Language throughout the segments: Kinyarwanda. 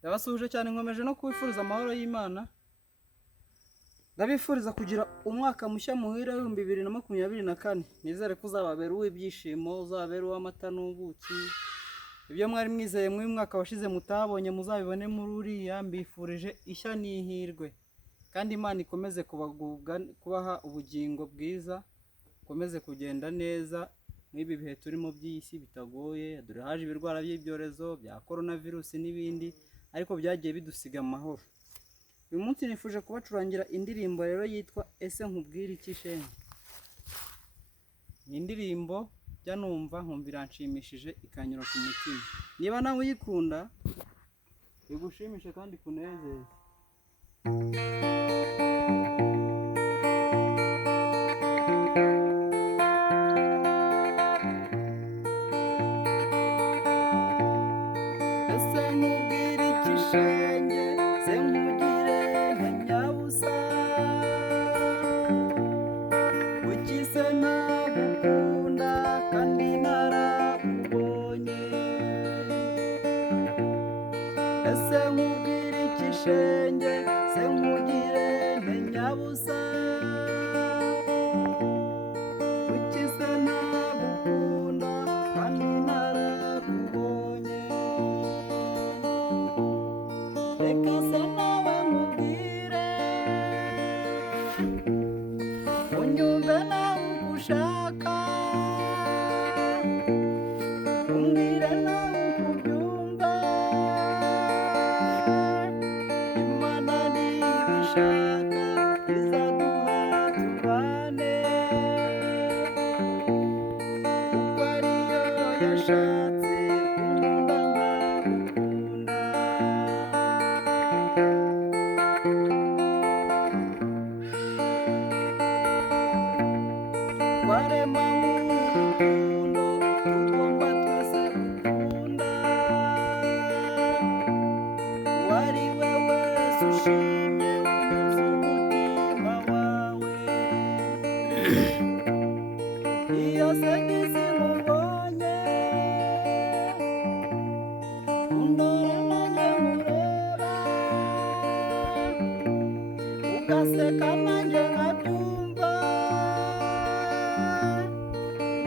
Ndabasuhuje cyane, nkomeje no kubifuriza amahoro y'Imana. Ndabifuriza kugira umwaka mushya muhire w'ibihumbi 2024. Nizere ko uzababera uw'ibyishimo, uzababera uw'amata n'ubuki. Ibyo mwari mwizeye mu mwaka washize mutabonye muzabibone muri uriya. Mbifurije ishya n'ihirwe, kandi Imana ikomeze kubaha ubugingo bwiza, ikomeze kugenda neza n'ibi bihe turimo by'isi bitagoye. Dore haje ibirwara by'ibyorezo bya coronavirus n'ibindi, ariko byagiye bidusiga amahoro. Uyu munsi nifuje kubacurangira indirimbo rero yitwa ese nkubwire iki shenge. Ni indirimbo jya numva nkumva iranshimishije ikanyura ku mutima. Niba nawe uyikunda igushimishe kandi kunezeze. Ese nkubwire iki shenge, se nkugire nkanyabusa, kuki se nagukunda kandi narakubonye. Ese nkubwire iki shenge, se nkugire nkanyabusa, kuki se nagukunda kandi narakubonye. Reka se nawe nkubwire, unyumve nawe uko ushaka, umbwire nawe uko ubyumva. Imana nibishaka izaduha tubane, kuko ariyo yashatse kunkunda nkagukunda. Warema nk'urukundo tugomba twese gukunda, wari we wese ushimye unyuze umutima wawe. Iyo se ngize nkubonye, undora nanjye nkureba, ugaseka nanjye nkabyumva.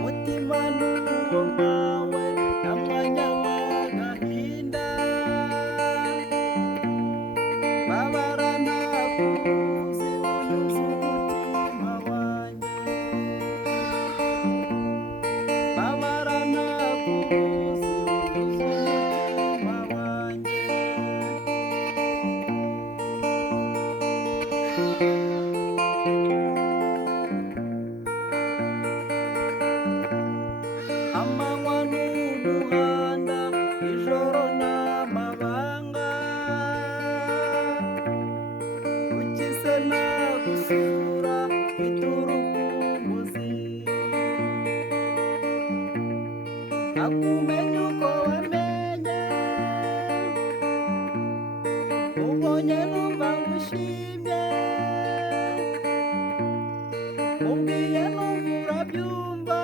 Mutima n'uwo mpawe nta mwanya w'agahinda, babara nakuzi unyuze umutima wanjye, babara nakuzi unyuze umutima wanjye. Amanywa n'umuhanda, ijoro n'amabanga, kuki se nagusura mfite urukumbuzi. Nakumenye uko wamenye, ubonye numva ngushimye, umbwiye numva urabyumva.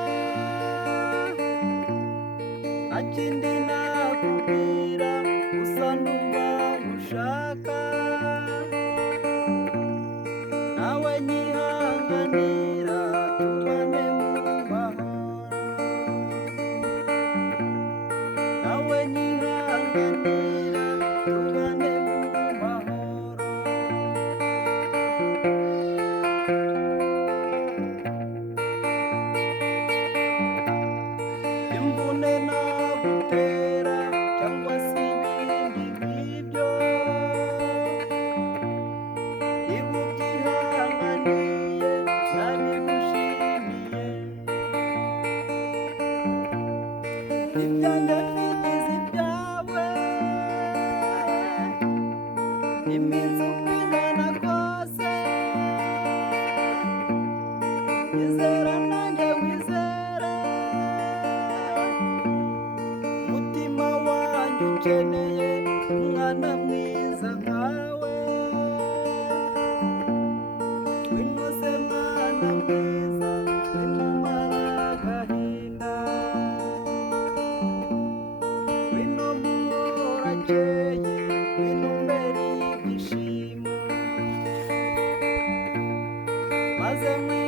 Akindi nakubwira, gusa numva ngushaka, nawe nyihanganira tubane mu mahoro, nawe nyihanganira tubane mu mahoro. Imvune nagutera cyangwa se ibindi nk'ibyo, niba ubyihanganiye nabigushimiye. Ibyanjye mfigize ibyawe, iminsi uko ingana kose, izera nanjye wizere. Umutima wanjye ukeneye umwana mwiza nkawe, winoze mwana mwiza winumara agahinda, wino muhorakeye mukomeze